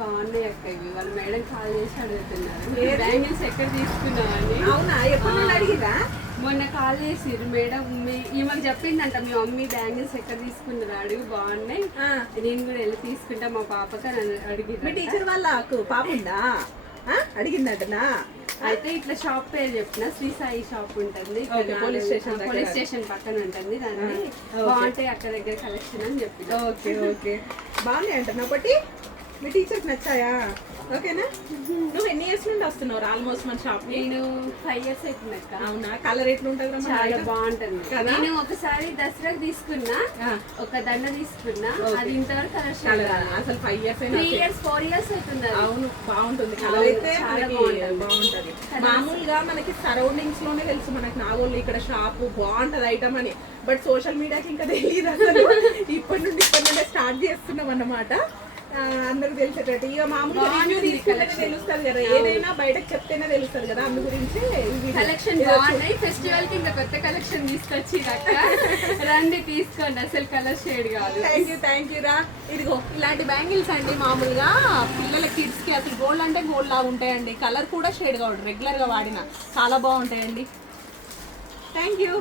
బాగున్నాయి అక్క ఇవి. వాళ్ళ మేడం కాల్ చేసి అడుగుతున్నారు బ్యాంగిల్స్ ఎక్కడ తీసుకున్నావని. అవునా, ఎప్పుడు అడిగిరా? మొన్న కాల్ చేసిర్రు మేడం, ఈమెకు చెప్పిందంట మీ మమ్మీ బ్యాంగిల్స్ ఎక్కడ తీసుకున్నారు అడుగు బాగున్నాయి, నేను కూడా వెళ్ళి తీసుకుంటా మా పాపకి అని అడిగి. మీ టీచర్ వాళ్ళకు పాప ఉందా? అడిగిందంటనా? అయితే ఇట్లా షాప్ పేరు చెప్పిన శ్రీ సాయి షాప్ ఉంటుంది పోలీస్ స్టేషన్ పక్కన ఉంటుంది, దాన్ని బాగుంటాయి అక్కడ దగ్గర కలెక్షన్ అని చెప్పిన. ఓకే ఓకే, బాగున్నాయి అంటున్నా. ఒకటి మీ టీచర్కి నచ్చాయా? ఓకేనా? నువ్వు ఎన్ని ఇయర్స్ నుండి వస్తున్నావు ఆల్మోస్ట్ మన షాప్? నేను 5 years అవుతుంది అక్క. అవునా, కలర్ ఎట్లుంటుంది? చాలా బాగుంటుంది కదా. నేను ఒకసారి దసరాకి తీసుకున్నా, ఒక దండ తీసుకున్నా, అది ఇంతవరకు కలర్ అసలు 5 years 3 years 4 years అవుతుంది. అవును, బాగుంటుంది కలర్ అయితే బాగుంటది. మామూలుగా మనకి సరౌండింగ్స్ లోనే తెలుసు మనకి నాగోళ్ళు ఇక్కడ షాప్ బాగుంటది ఐటమ్ అని, బట్ సోషల్ మీడియాకి ఇంకా తెలియదు అసలు. ఇప్పటి నుండే స్టార్ట్ చేస్తున్నాం అన్నమాట. అందరికి తెలిసేటట్టు ఇక మామూలుగా రివ్యూ తీసుకుంటేనే తెలుస్తుంది కదా, ఏదైనా బయటకు చెప్తేనే తెలుస్తుంది కదా, అందు గురించి కలెక్షన్ బాగున్నాయి. ఫెస్టివల్ కి ఇంకా కొత్త కలెక్షన్ తీసుకొచ్చి రండి తీసుకోండి, అసలు కలర్ షేడ్ కాదు. థ్యాంక్ యూ రా. ఇదిగో ఇలాంటి బ్యాంగిల్స్ అండి, మామూలుగా పిల్లల కిడ్స్ కి అసలు గోల్డ్ అంటే గోల్డ్ లాగా ఉంటాయండి, కలర్ కూడా షేడ్ కావడం రెగ్యులర్ గా వాడిన చాలా బాగుంటాయండి. Thank you.